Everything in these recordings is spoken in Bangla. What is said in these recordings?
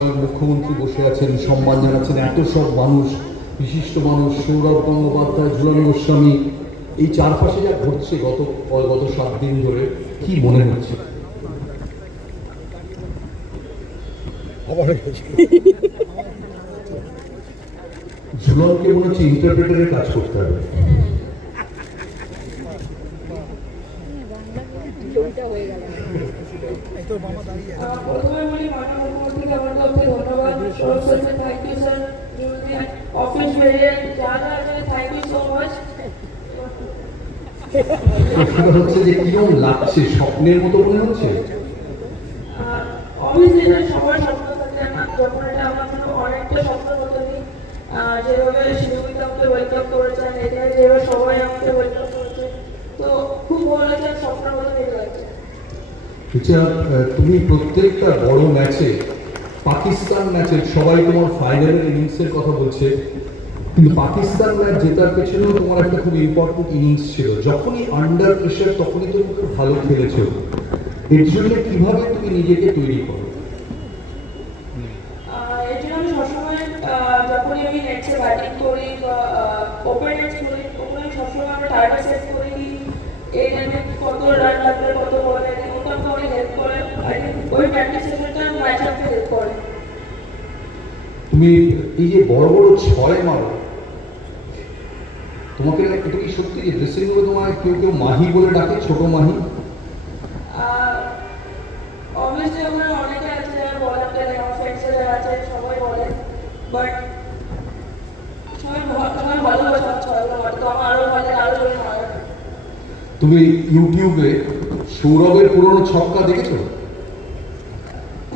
মুখ্যমন্ত্রী বসে আছেন, সম্মান জানাচ্ছেন এত সব মানুষ, বিশিষ্ট মানুষ, সৌরভ গঙ্গোপাধ্যায়, ঝুলন গোস্বামী, এই চারপাশে যা ঘটছে গত 7 দিন ধরে, কি মনে হচ্ছে? ঝুলনকে মনে হচ্ছে ইন্টারপ্রেটারের কাজ করতে হবে। হচ্ছে যে কিরকম লাগছে, স্বপ্নের মতো মনে হচ্ছে? সবার স্বপ্ন থাকে না, যখন এটা আমার জন্য অনেকটা স্বপ্নের মতনই। যেভাবে শিবমিতা আমাকে ওয়েলকাম করেছেন, এখানে যেভাবে সবাই আমাকে ওয়েলকাম করেছে, তো খুব ভালো লাগছে, স্বপ্নের মতনই লাগছে। আচ্ছা, তুমি প্রত্যেকটা বড় ম্যাচে, পাকিস্তান ম্যাচে সবাই তোমার ফাইনালের ইনিংসের কথা বলছে, কিন্তু পাকিস্তান ম্যাচ জেতার পেছনেও তোমার একটা খুব ইম্পর্টেন্ট ইনিংস ছিল। যখনই আন্ডার প্রেশার তখনই তুমি খুব ভালো খেলেছো। এর জন্য কিভাবে তুমি নিজেকে তৈরি করো? এর জন্য আমি সবসময় যখনই আমি নেটসে ব্যাটিং করি বা ওপেন নেটস করি, তখন আমি সবসময় আমার টার্গেট সেট করে দিই, এই টাইমে কত রান লাগবে, কত বল লাগবে, ওটা আমাকে অনেক হেল্প করে। ওই প্র্যাকটিস সেশনটা ম্যাচ আমাকে হেল্প করে। তুমি এই যে বড় বড় 6 মারো, তোমাকে এটা কি সত্যি যে ড্রেসিং রুমে তোমার কেউ মাহি বলে ডাকে, ছোট মাহি? অবভিয়াসলি ওখানে অনেকে আছে যারা বলে, আমার ফ্রেন্ডসরা যারা আছে সবাই বলে, বাট সবাই ভালোবাসে তো আমার আরো ভালো আরো জোরে মারে। তুমি ইউটিউবে সৌরভের পুরনো ছক্কা দেখেছো?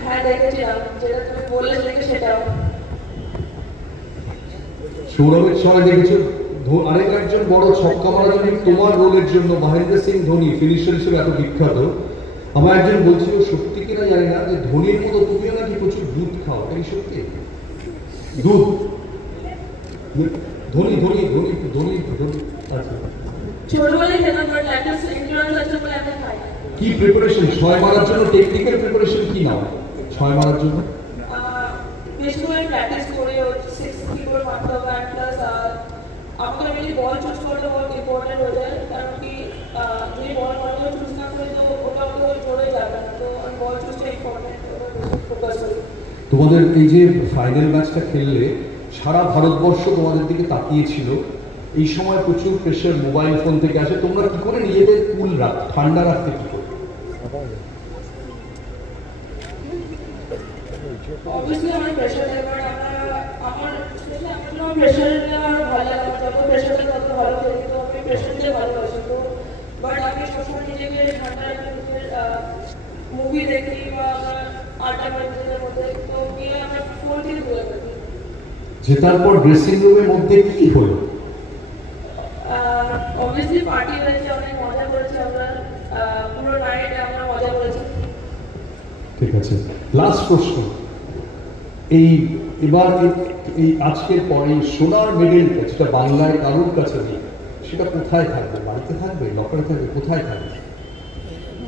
হ্যাঁ দেখেছিলাম, যেটা তুমি বললে দেখে সেটাও। সৌরভের সময় দেখেছো? আরেক একজন বড় ছক্কা মারার জন্য তোমার রোলের জন্য মহেন্দ্র সিং ধোনি ফিনিশার হিসেবে এত বিখ্যাত। আমার একজন বলছিল, সত্যি কিনা জানি না, যে ধোনির মতো তুমিও নাকি প্রচুর দুধ খাও, এই সত্যি? দুধ ধোনি ধোনি ধোনি ধোনি আচ্ছা, ছোটবেলায় খেতাম, বাট ল্যাকটোজ ইন্টলারেন্স আছে বলে এখন খাই। কি প্রিপারেশন 6 মারার জন্য, টেকনিক্যাল প্রিপারেশন কি নাও 6 মারার জন্য? বেশি করে প্র্যাকটিস করে 6 কি করে মারতে হবে, আর প্লাস আমাকে মেনলি বল চুজ করতে বহুত ইম্পর্টেন্ট হয়ে যায়, কারণ কি যদি বল ভালো চুজ না করি তো ওটা আমাকে জোরে যাবে না, তো আমি বল চুজটা ইম্পর্টেন্ট ফোকাস করি। তোমাদের এই যে ফাইনাল ম্যাচটা খেললে, সারা ভারতবর্ষ তোমাদের দিকে তাকিয়েছিল। এই সময় প্রচুর প্রেশার মোবাইল ফোন থেকে আসে, তোমরা কি করে নিজেদের কুল ঠান্ডা রাখতে কি করে? অবভিয়াসলি আমার প্রেশার দেয়, বাট আমার স্পেশালি আমার জন্য প্রেশার দেওয়া আরো ভালো লাগে, যত প্রেশার দেয় তত ভালো খেলি, তো আমি প্রেশার দিতে ভালোবাসি। তো বাট আমি সবসময় নিজেকে ঠান্ডা রাখি, মুভি দেখি বা আমার আড্ডা মাঝের মধ্যে, তো গিয়ে আমার ফোন থেকে দূরে থাকি। জেতার পর ড্রেসিং রুমের মধ্যে কি হলো? অবভিয়াসলি পার্টি হয়েছে, অনেক মজা করেছি আমরা, পুরো নাইট আমরা মজা করেছি। ঠিক আছে, লাস্ট প্রশ্ন, এবার এই আজকের পরে সোনার মেডেলটা যেটা বাংলায় কারোর কাছে নেই, সেটা কোথায় থাকবে? বাড়িতে থাকবে, লকারে থাকবে, কোথায় থাকবে?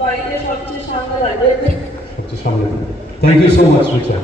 বাড়িতে সবচেয়ে সামনে থাকবে। সবচেয়ে সামনে থাকবে। Thank you so much Richa.